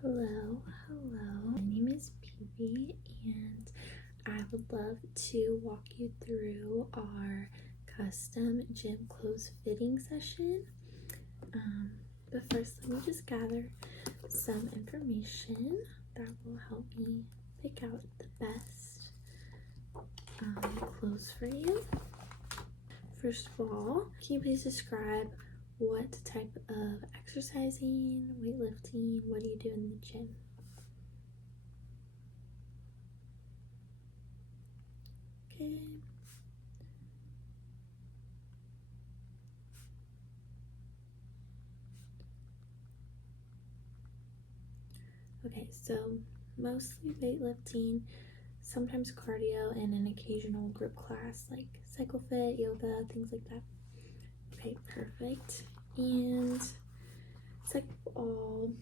Hello. My name is Bibi, and I would love to walk you through our custom gym clothes fitting session. But first, let me just gather some information that will help me pick out the best clothes for you. First of all, can you please describe what type of exercising, weightlifting, what do you do in the gym? Okay. Okay, so mostly weightlifting, sometimes cardio, and an occasional group class like cycle fit, yoga, things like that. Okay, perfect. And second of all,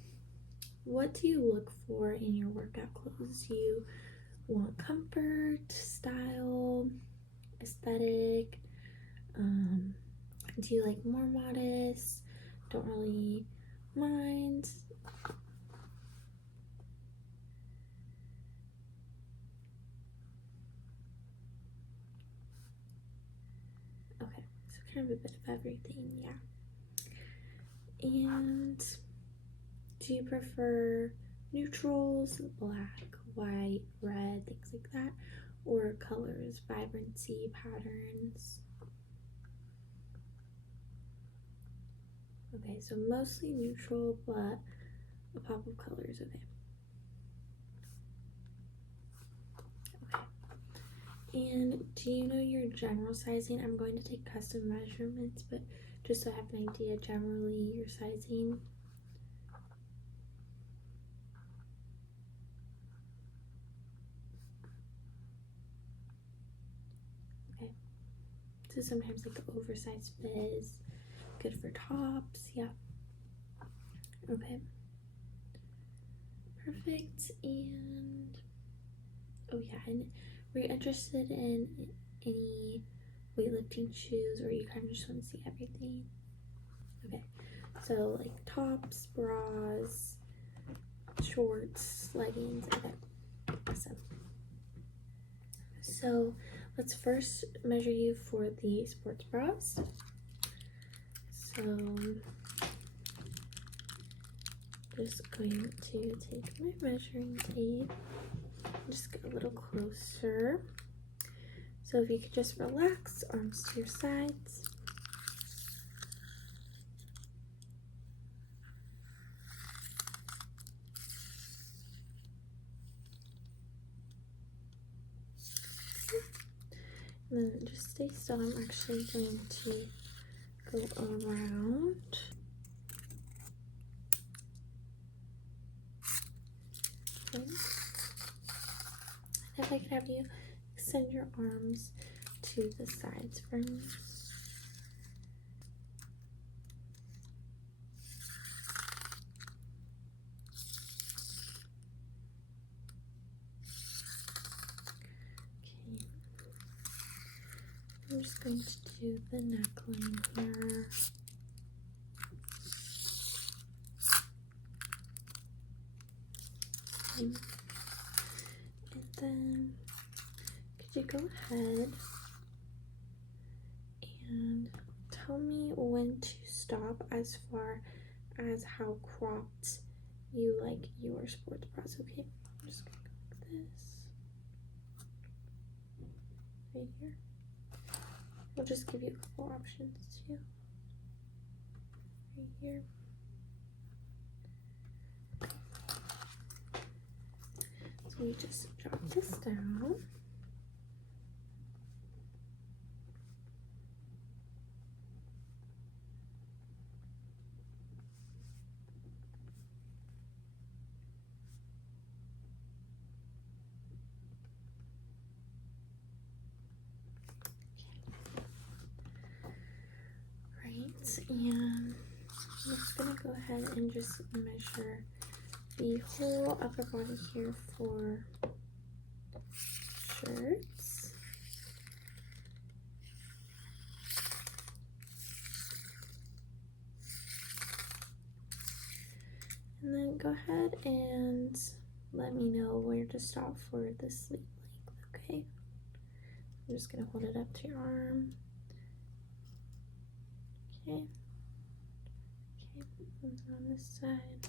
what do you look for in your workout clothes? Do you want comfort, style, aesthetic? Do you like more modest? Don't really mind? Okay, so kind of a bit of everything, yeah. And do you prefer neutrals, black, white, red, things like that, or colors, vibrancy, patterns? Okay, so mostly neutral, but a pop of colors, okay. And do you know your general sizing? I'm going to take custom measurements, but just so I have an idea, generally your sizing. Okay. So sometimes like an oversized fit is good for tops, yeah. Okay. Perfect. And oh yeah, and were you interested in any weightlifting shoes, or you kind of just want to see everything? Okay, so like tops, bras, shorts, leggings. Okay, awesome. So let's first measure you for the sports bras. So just going to take my measuring tape and just get a little closer. So if you could just relax, arms to your sides. And then just stay still. I'm actually going to go around. Okay. And if I could have you extend your arms to the sides for me. Okay. I'm just going to do the neckline here. Okay. And then could you go ahead and tell me when to stop as far as how cropped you like your sports bras, okay? I'm just gonna go like this. Right here. We'll just give you a couple options too. Right here. So we just drop this down. And I'm just gonna go ahead and just measure the whole upper body here for shirts. And And then go ahead and let me know where to stop for the sleeve length, okay? I'm just gonna hold it up to your arm. Okay. Okay, and on this side.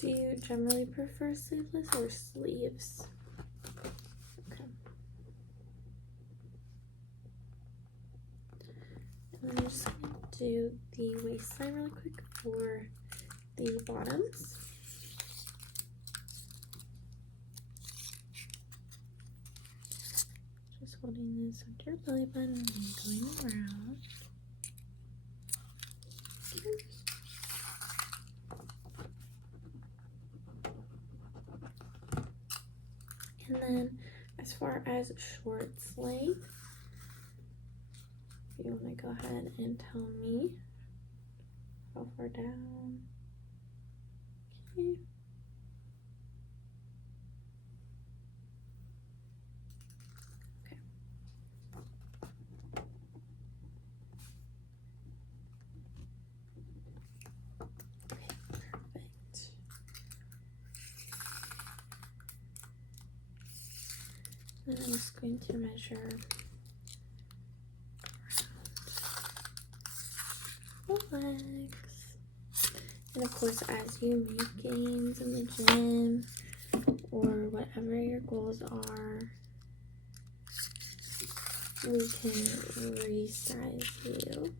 Do you generally prefer sleeveless or sleeves? Okay. And I'm just gonna do the waistline really quick for the bottoms. Just holding this onto your belly button and going around. Okay. And then as far as shorts length, if you want to go ahead and tell me how far down. Okay. And I'm just going to measure around the legs. And of course, as you make gains in the gym or whatever your goals are, we can resize you.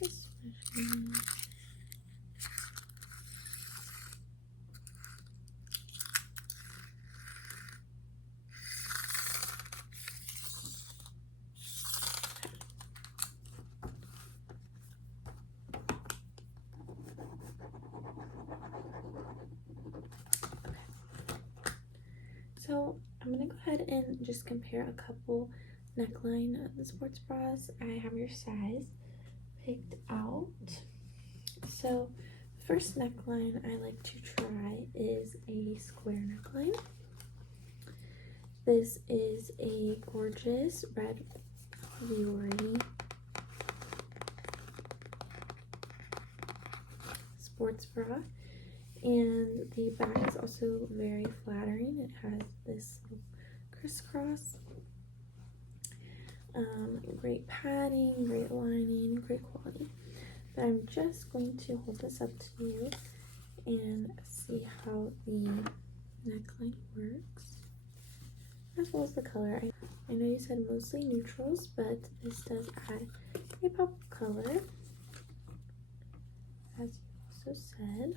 Just measuring. So I'm gonna go ahead and just compare a couple neckline of the sports bras. I have your size picked out. So the first neckline I like to try is a square neckline. This is a gorgeous red Vuori sports bra. And the back is also very flattering. It has this crisscross. Great padding, great lining, great quality. But I'm just going to hold this up to you and see how the neckline works, as well as the color. I know you said mostly neutrals, but this does add a pop of color, as you also said.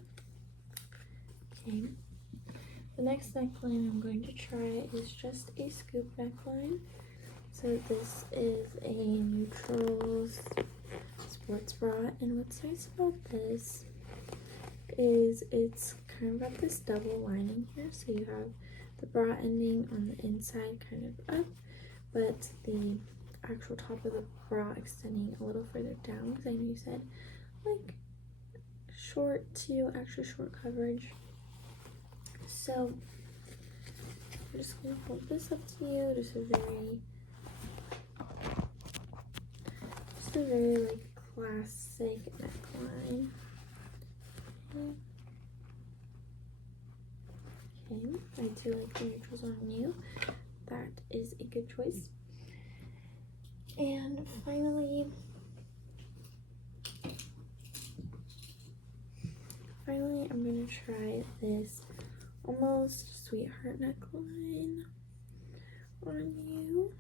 Okay, the next neckline I'm going to try is just a scoop neckline. So this is a neutrals sports bra, and what's nice about this is it's kind of got this double lining here. So you have the bra ending on the inside kind of up, but the actual top of the bra extending a little further down, because I know you said like short to extra short coverage. So I'm just gonna hold this up to you. Just a very like classic neckline. Okay, I do like the neutrals on you. That is a good choice. And finally, I'm gonna try this almost sweetheart neckline on you.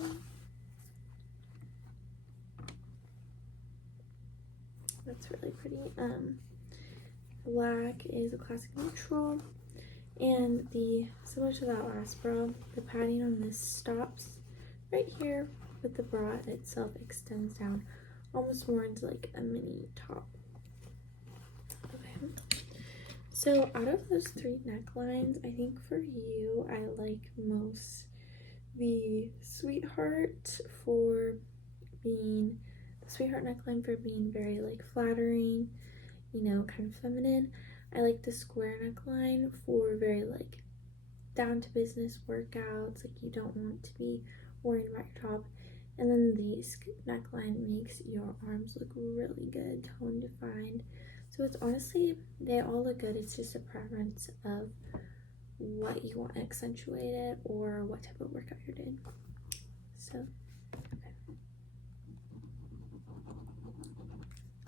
Okay. That's really pretty. Black is a classic neutral, and similar to that last bra, the padding on this stops right here, but the bra itself extends down almost more into like a mini top. Okay, so out of those three necklines, I think for you, I like most the sweetheart neckline for being very like flattering you know, kind of feminine. I like the square neckline for very like down to business workouts, like you don't want to be worried about your top. And then the scoop neckline makes your arms look really good, tone defined. So it's honestly, they all look good. It's just a preference of what you want accentuated or what type of workout you're doing. So,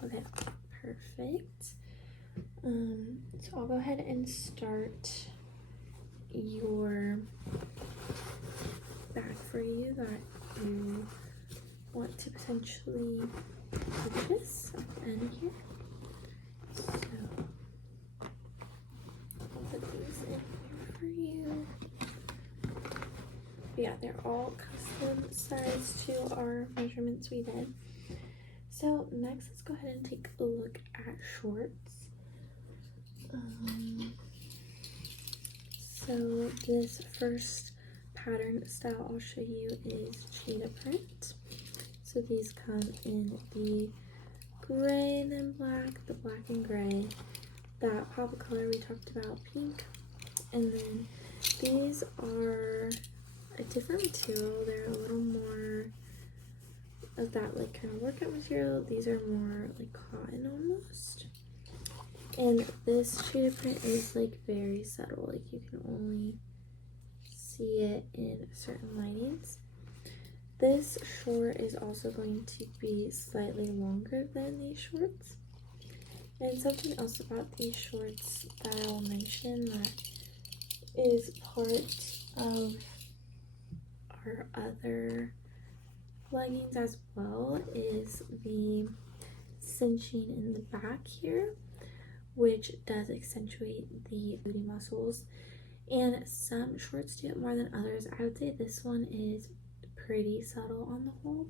okay, perfect. So I'll go ahead and start your bag for you that you want to potentially purchase at the end here. So I'll put these in here for you. But yeah, they're all custom sized to our measurements we did. So next, let's go ahead and take a look at shorts. So this first pattern style I'll show you is cheetah print. So these come in the gray and then black, the black and gray, that pop color we talked about, pink, and then these are a different material. They're a little more of that like kind of workout material. These are more like cotton almost. And this cheetah print is like very subtle, like you can only see it in certain lightings. This short is also going to be slightly longer than these shorts. And something else about these shorts that I will mention that is part of our other leggings as well is the cinching in the back here, which does accentuate the booty muscles, and some shorts do it more than others. I would say this one is pretty subtle on the whole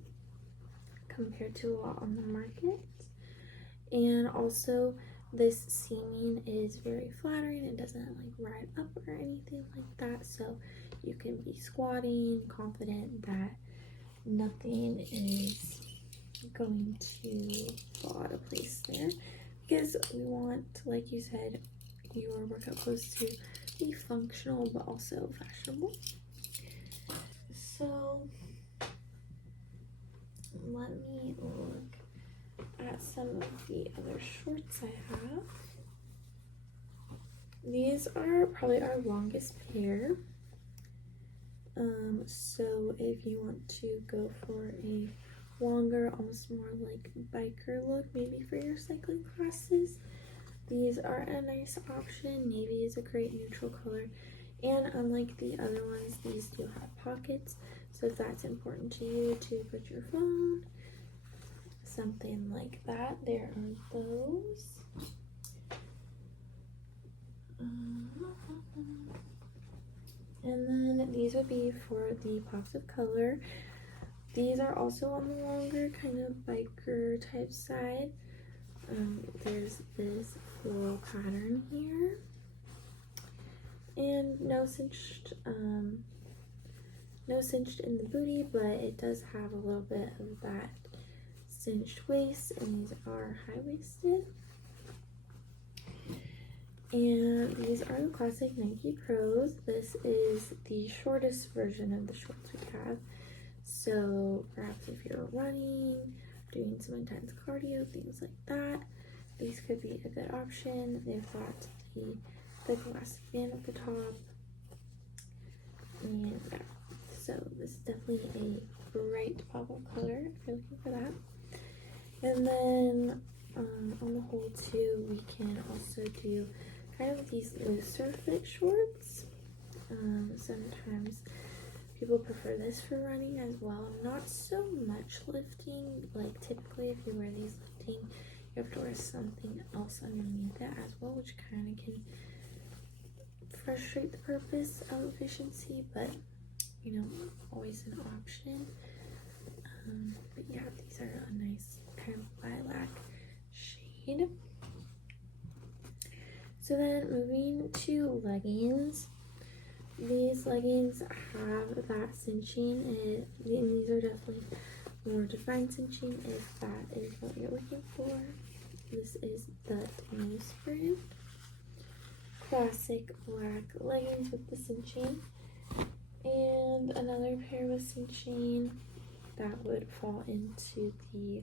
compared to a lot on the market. And also this seaming is very flattering. It doesn't like ride up or anything like that, so you can be squatting confident that nothing is going to fall out of place there, because we want, like you said, your workout clothes to be functional but also fashionable. So let me look at some of the other shorts I have. These are probably our longest pair. So if you want to go for a longer, almost more like biker look, maybe for your cycling classes, these are a nice option. Navy is a great neutral color, and unlike the other ones, these do have pockets, so if that's important to you to put your phone, something like that, there are those. And then these would be for the pops of color. These are also on the longer kind of biker type side. There's this floral pattern here, and no cinched in the booty, but it does have a little bit of that cinched waist, and these are high-waisted. And these are the classic Nike Pros. This is the shortest version of the shorts we have. So perhaps if you're running, doing some intense cardio, things like that, these could be a good option. They've got the glass band at the top. And yeah, so this is definitely a bright pop of color if you're looking for that. And then on the whole too, we can also do kind of these looser fit shorts. Sometimes people prefer this for running as well. Not so much lifting. Like typically if you wear these lifting, you have to wear something else underneath it as well, which kind of can frustrate the purpose of efficiency, but you know, always an option. But yeah, these are a nice kind of lilac shade. So then moving to leggings. These leggings have that cinching, and these are definitely more defined cinching if that is what you're looking for. This is the Moose brand. Classic black leggings with the cinching. And another pair with cinching that would fall into the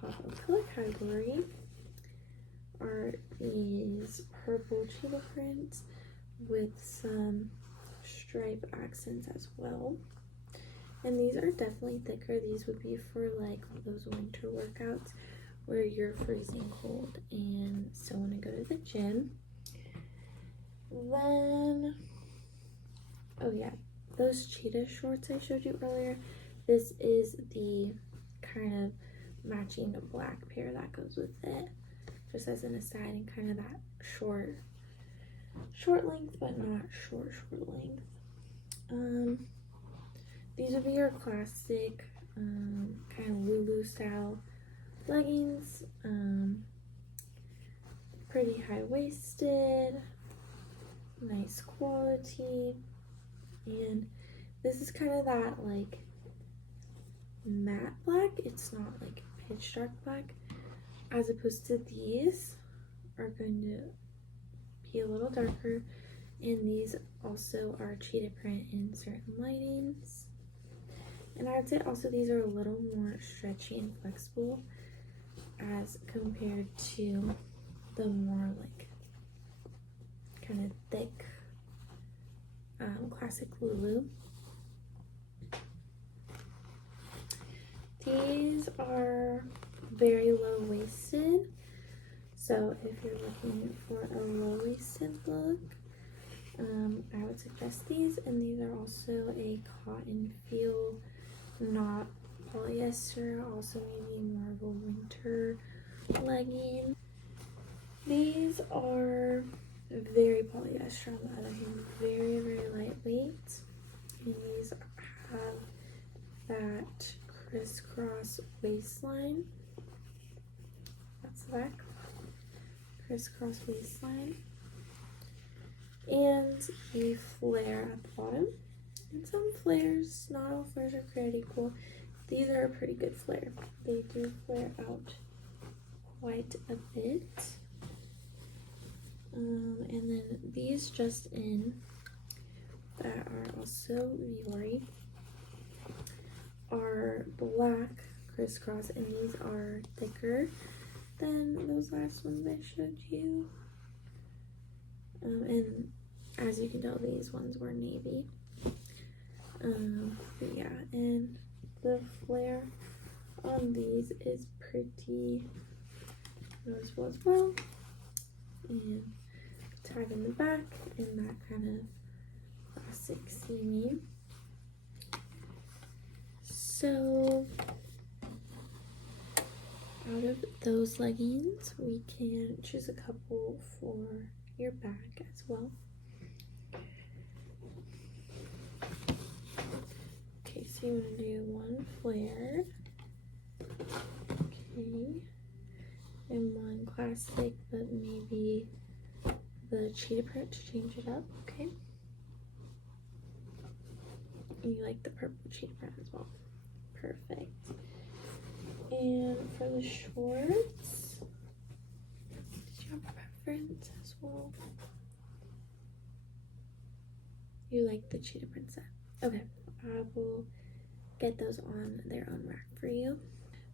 pop of color category are these purple cheetah prints with some stripe accents as well. And these are definitely thicker. These would be for like those winter workouts where you're freezing cold and still want to go to the gym. Then, oh yeah, those cheetah shorts I showed you earlier, this is the kind of matching black pair that goes with it, just as an aside, and kind of that short length but not short length. These would be your classic kind of Lulu style leggings, pretty high-waisted, nice quality, and this is kind of that like matte black. It's not like pitch dark black, as opposed to these are going to be a little darker, and these also are cheetah print in certain lightings. And I would say also these are a little more stretchy and flexible as compared to the more like kind of thick classic Lulu. These are very low-waisted, so if you're looking for a low-waisted look, I would suggest these. And these are also a cotton feel, not polyester, also maybe more of a winter legging. These are very polyester on the other hand, very, very lightweight, and these have that crisscross waistline. That's the back. Crisscross waistline. And a flare at the bottom. And some flares, not all flares are created equal. These are a pretty good flare. They do flare out quite a bit. And then these just in that are also Viore are black crisscross, and these are thicker than those last ones I showed you. And as you can tell, these ones were navy. But yeah, and the flare on these is pretty noticeable as well. And tag in the back in that kind of classic seamy. So out of those leggings, we can choose a couple for your back as well. Okay, so you want to do one flare, okay, and one classic, but maybe the cheetah print to change it up, okay? And you like the purple cheetah print as well. Perfect. And for the shorts, did you have a preference as well? You like the cheetah print set. Okay, I will get those on their own rack for you.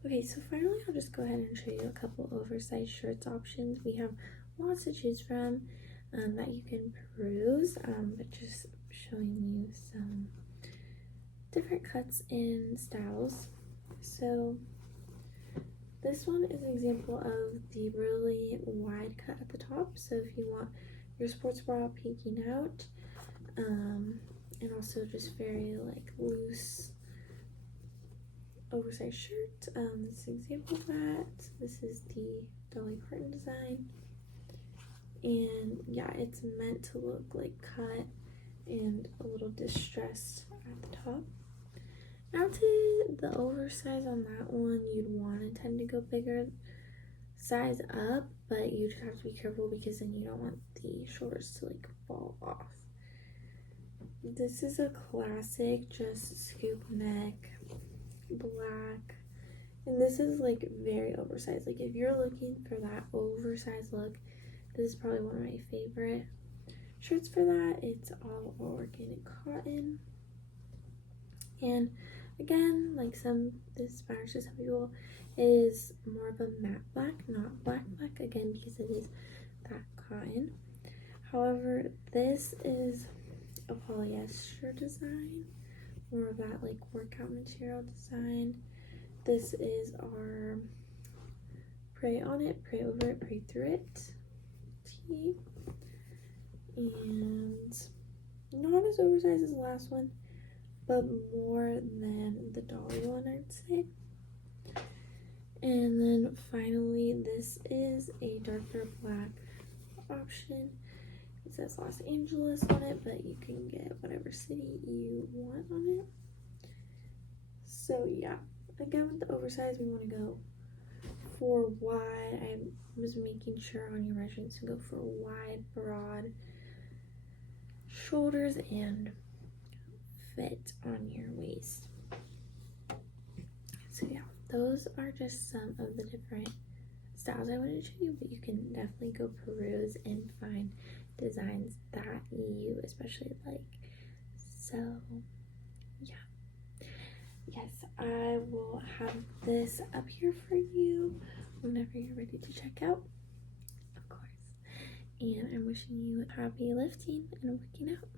Okay, so finally I'll just go ahead and show you a couple oversized shirts options. We have lots to choose from that you can peruse, but just showing you some different cuts and styles. So this one is an example of the really wide cut at the top. So if you want your sports bra peeking out, and also just very like loose oversized shirt. This is an example of that. This is the Dolly Parton design. And yeah, it's meant to look like cut and a little distressed at the top. Now to the oversize on that one, you'd want to tend to go bigger size up, but you just have to be careful because then you don't want the shoulders to like fall off. This is a classic, just scoop neck, black And this is like very oversized. Like if you're looking for that oversized look, this is probably one of my favorite shirts for that. It's all organic cotton. And again, like this inspires to some people, it is more of a matte black, not black again, because it is that cotton. However, this is a polyester design, more of that like workout material design. This is our pray on it, pray over it, pray through it tee. And not as oversized as the last one, but more than the Dolly one, I'd say. And then finally, this is a darker black option. It says Los Angeles on it, but you can get whatever city you want on it. So yeah, again with the oversized, we want to go for wide. I was making sure on your measurements to go for wide, broad shoulders and fit on your waist. So yeah, those are just some of the different styles I wanted to show you, but you can definitely go peruse and find designs that you especially like. So yeah, yes, I will have this up here for you whenever you're ready to check out, of course. And I'm wishing you happy lifting and working out.